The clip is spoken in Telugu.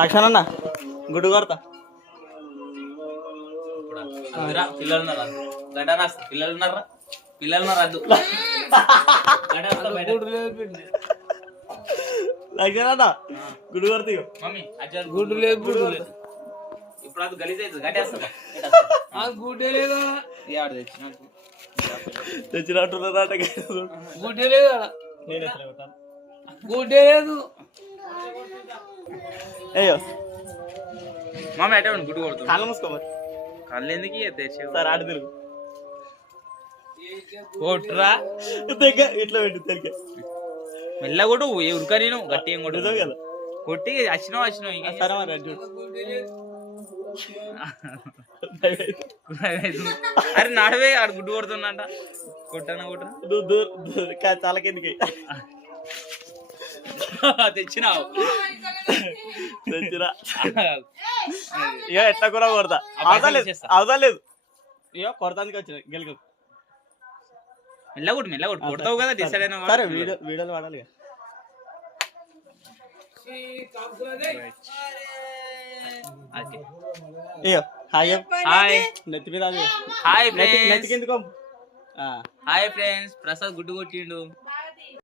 సాక్షాన్ అన్న గుడ్డు కొడతా. పిల్లలు ఉన్నారా? పిల్లలు ఉన్నారా? పిల్లలు ఉన్నారు అద్దు సాక్షాన్ గుడ్డు కొడతా. మమ్మీ గుడ్డు లేదు గుడ్డు లేదు. ఇప్పుడు అది గలీజ్ అవుతుంది గట్టేస్తా. గుడ్డే లేదా తెచ్చినట్టున్నారా? గుడ్డే లేదా? గుడ్డే లేదు. అయ్యో మమ్మీ అటే గుడ్డు కొడుతుంది. కాళ్ళు మూసుకోమని కళ్ళు ఎందుకు తెచ్చి సార్ ఆడి తిరుగు కొట్రా ఇట్లా పెట్టు తెరిగే మెల్ల కొట్టు ఉరక నేను గట్టి ఏం కొట్టు కదా కొట్టి వచ్చినావు ఇంకా సరే మరి చూడు. అరే నడవే ఆడు గుడ్డు కొడుతున్నట కొట్టనా కొట్టరా చాలా కిందికి తెచ్చినావు తెచ్చిరా. ఇక ఎట్లా కూడా కొడతా అవసరం లేదు. ఇక కొడతానికి వచ్చిన గెలుకు మెల్ల కొట్టు కొడతావు కదా డిసైడ్ అయినా. సరే వీడియోలు వాడాలి. నెత్తి మీద హాయ్ నెత్తి కిందకో. హాయ్ ఫ్రెండ్స్, ప్రసాద్ గుడ్డు కొట్టిండు.